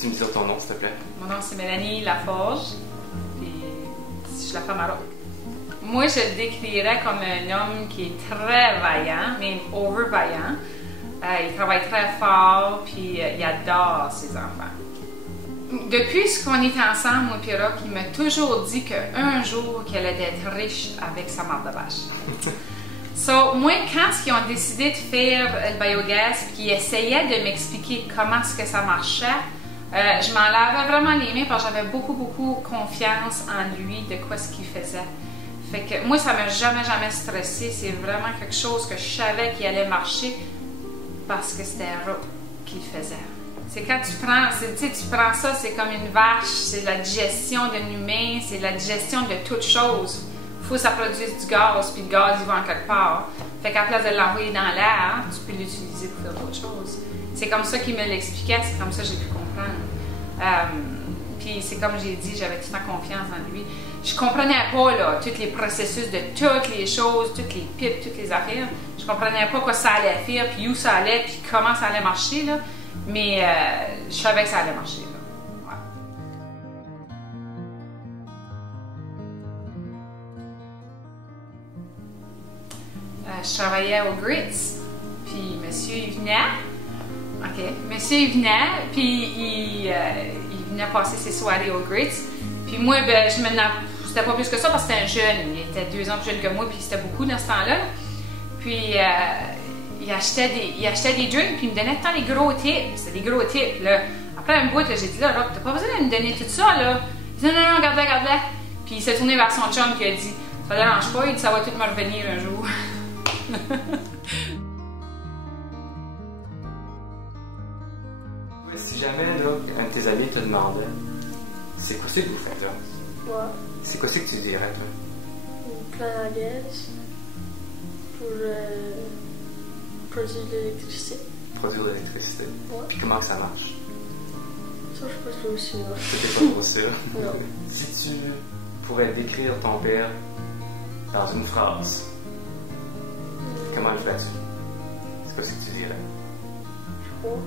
Peux-tu me dire ton nom, s'il te plaît? Mon nom, c'est Mélanie Laforge, puis je suis la femme à l'autre. Moi, je le décrirais comme un homme qui est très vaillant, même over-vaillant. Il travaille très fort, puis il adore ses enfants. Depuis qu'on est ensemble, moi et Rock, il m'a toujours dit qu'un jour, qu'il allait être riche avec sa marde de vache. So, moi, quand ils ont décidé de faire le biogaz, puis ils essayaient de m'expliquer comment est-ce que ça marchait, je m'en lavais vraiment les mains parce que j'avais beaucoup confiance en lui, de quoi ce qu'il faisait. Fait que moi, ça m'a jamais stressé. C'est vraiment quelque chose que je savais qu'il allait marcher parce que c'était Rock qui le faisait. C'est quand tu prends ça, c'est comme une vache, c'est la digestion d'un humain, c'est la digestion de toute chose. Il faut que ça produise du gaz, puis le gaz, il va en quelque part. Fait qu'à place de l'envoyer dans l'air, tu peux l'utiliser pour faire d'autres choses. C'est comme ça qu'il me l'expliquait, c'est comme ça que j'ai pu comprendre. Puis c'est comme j'ai dit, j'avais toute la confiance en lui. Je comprenais pas là, tous les processus de toutes les choses, toutes les pipes, toutes les affaires. Je comprenais pas quoi ça allait faire, puis où ça allait, puis comment ça allait marcher, là. Mais je savais que ça allait marcher, là. Ouais. Je travaillais au Grits, puis monsieur, il venait. OK. Monsieur, il venait, puis il venait passer ses soirées au Grits. Puis moi, ben, c'était pas plus que ça parce que c'était un jeune. Il était 2 ans plus jeune que moi, puis c'était beaucoup dans ce temps-là. Puis il achetait des drinks, puis il me donnait tout le temps des gros tips. C'était des gros tips, là. Après un bout, j'ai dit, là, Rock, t'as pas besoin de me donner tout ça, là. Il dit, non, regarde-la. Puis il s'est tourné vers son chum, puis il a dit, ça te dérange pas, il dit, ça va tout me revenir un jour. Si jamais, là, un de tes amis te demandait, c'est quoi que vous faites, là? Ouais. C'est quoi que tu dirais, toi? Une plan à gaz pour produire de l'électricité. Produire de l'électricité? Ouais. Puis comment que ça marche? Ça, je suis pas trop sûr. C'était pas trop sûr? Non. Si tu pourrais décrire ton père dans une phrase, comment le ferais-tu? C'est quoi que tu dirais? Je crois.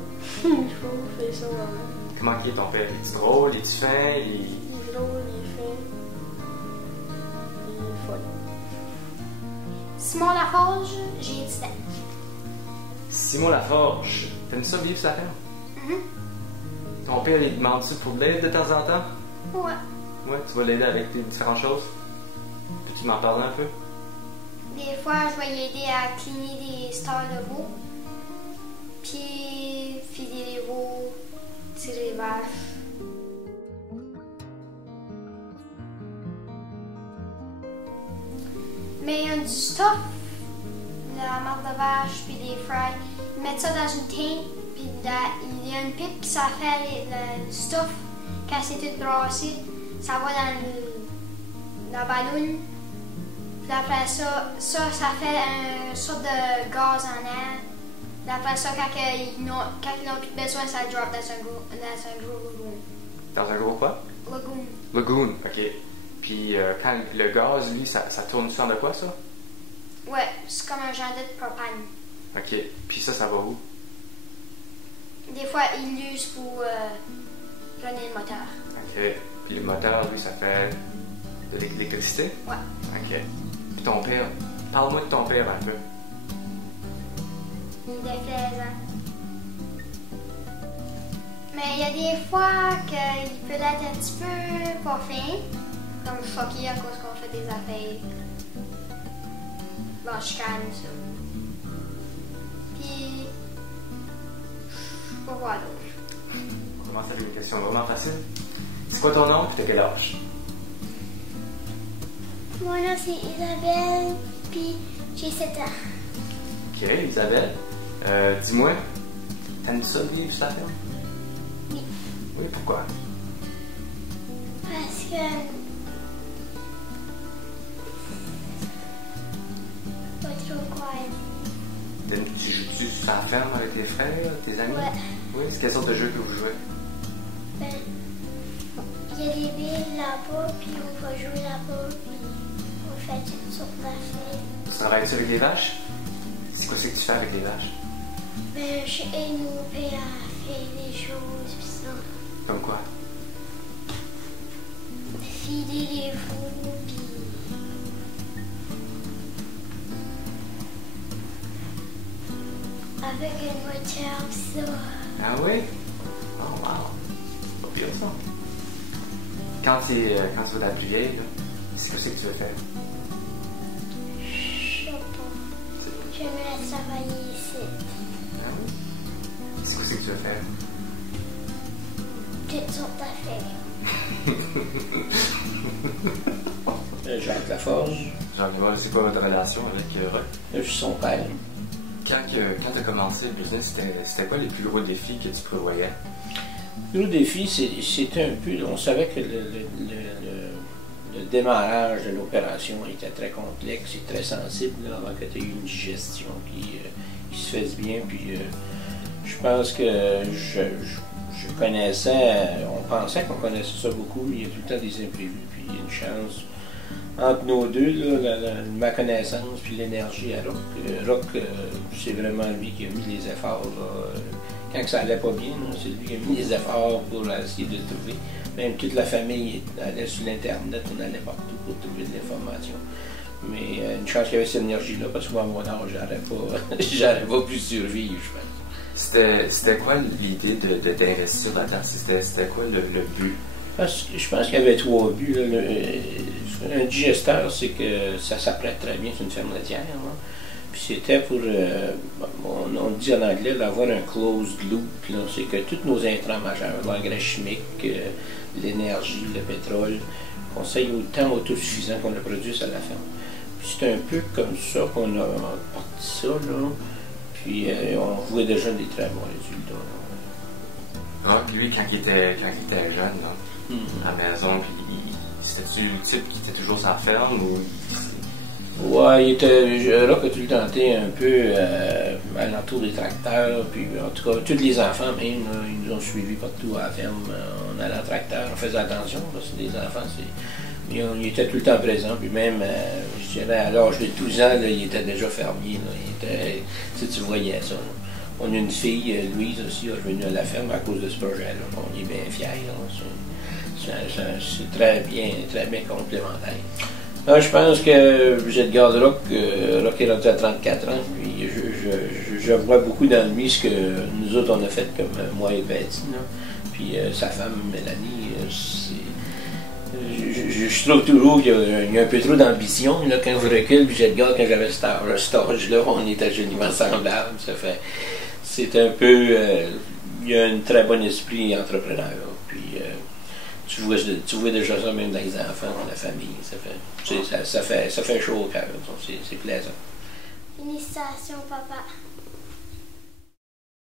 Je crois qu'on fait ça vraiment. Comment il est ton père? Es-tu drôle? Es-tu fin? Il est drôle, il est fin. Il est fun. Simon Laforge, j'ai 17. Simon Laforge, t'aimes ça vivre sa ferme? Ton père, il demande-tu pour de l'aide de temps en temps? Ouais. Ouais, tu vas l'aider avec tes différentes choses? Peux-tu m'en parler un peu? Des fois, je vais l'aider à cleaner des stores de veaux. Puis, filer les veaux, tirer les vaches. Mais il y a du stuff, la marde de vache, puis des fries. Ils mettent ça dans une tank, puis il y a une pipe qui ça fait le stuff. Quand c'est tout brassé, ça va dans la ballonne. Puis après ça fait une sorte de gaz en air. Puis après ça, quand ils n'ont plus besoin, ça drop dans un gros lagoon. Dans un gros quoi? Lagoon. Lagoon, ok. Puis quand le gaz, lui, ça tourne sur de quoi, ça? Ouais, c'est comme un genre de propane. Ok. Puis ça va où? Des fois, ils l'usent pour runner le moteur. Ok. Puis le moteur, lui, ça fait de l'électricité? Ouais. Ok. Puis ton père, parle-moi de ton père un peu. Il est déplaisant. Mais il y a des fois qu'il peut être un petit peu pas fin, comme choqué à cause qu'on fait des affaires. Bon, je calme ça. Puis, je sais pas quoi d'autre. On commence avec une question vraiment facile. C'est quoi ton nom et t'as quel âge? Mon nom c'est Isabelle, puis j'ai 7 ans. Ok, Isabelle. Dis-moi, t'aimes ça vivre sur la ferme? Oui. Oui, pourquoi? Parce que... Pas trop quoi. Tu joues-tu sur la ferme avec tes frères, tes amis? Ouais. Oui, c'est quelle sorte de jeu que vous jouez? Ben, il y a des billes là-bas, puis on va jouer là-bas, puis on fait toutes sortes d'affaires. Tu travailles-tu avec les vaches? C'est quoi que tu fais avec les vaches? Ben, je aide mon père à faire des choses, puis ça. Comme quoi? Filer les veaux, puis avec une voiture, pis ça. Ah oui? Oh wow! C'est pas pire ça. Quand tu vas être plus vieille, là, qu'est-ce que tu veux faire? Je sais pas. J'aimerais travailler ici. Ah oui? Qu'est-ce que tu veux faire? Toutes sortes d'affaires. Jacques Laforge, Jean-Yves, c'est quoi votre relation avec Rock? je suis son père. Quand tu as commencé le business, c'était quoi les plus gros défis que tu prévoyais? Le gros défi, c'était un peu, on savait que le démarrage de l'opération était très complexe et très sensible là, avant que tu aies eu une digestion qui se fasse bien. Puis je pense que je connaissais, on pensait qu'on connaissait ça beaucoup, mais il y a tout le temps des imprévus. Puis il y a une chance entre nos deux, là, ma connaissance puis l'énergie à Rock. Rock, c'est vraiment lui qui a mis les efforts. Là, quand ça allait pas bien, c'est lui qui a mis les efforts pour essayer de trouver. Même toute la famille allait sur l'Internet, on allait partout pour trouver de l'information. Mais une chance qu'il y avait cette énergie-là, parce que moi, à mon âge, j'aurais pas pu survivre, je pense. C'était quoi l'idée d'investir là-dedans? C'était quoi le but? Je pense qu'il y avait 3 buts. Là. Un digesteur, c'est que ça s'apprête très bien sur une ferme laitière. Hein. Puis c'était pour, on dit en anglais, d'avoir un closed loop. C'est que tous nos intrants majeurs, l'engrais chimique, l'énergie, le pétrole, qu'on soit autant autosuffisant qu'on le produise à la ferme. Puis c'est un peu comme ça qu'on a parti ça. Là. Puis on voit déjà des très bons résultats. Ah, puis lui, quand il était jeune, là, à la maison, puis c'était-tu le type qui était toujours sur la ferme ou... Ouais, Rock a tout le temps été un peu à l'entour des tracteurs, puis en tout cas, tous les enfants même, là, ils nous ont suivis partout à la ferme. On allait en tracteur, on faisait attention, parce que les enfants, il était tout le temps présent, puis même, je dirais, à l'âge de 12 ans, là, il était déjà fermier, là, tu voyais ça. Là. On a une fille, Louise aussi, est revenue à la ferme à cause de ce projet-là. On est bien fiers. C'est très bien complémentaire. Là, je pense que Edgar Rock est rendu à 34 ans, puis je vois beaucoup dans lui ce que nous autres on a fait, comme moi et Betty. Là. Puis sa femme, Mélanie, je trouve toujours qu'il y a un peu trop d'ambition. Quand je recule, puis Edgar, quand j'avais cet âge-là, on était joliment semblables. Ça fait. C'est un peu. Il y a un très bon esprit entrepreneur. Là, puis tu vois déjà ça même dans les enfants, dans la famille. Ça fait chaud au cœur. C'est plaisant. Félicitations, papa.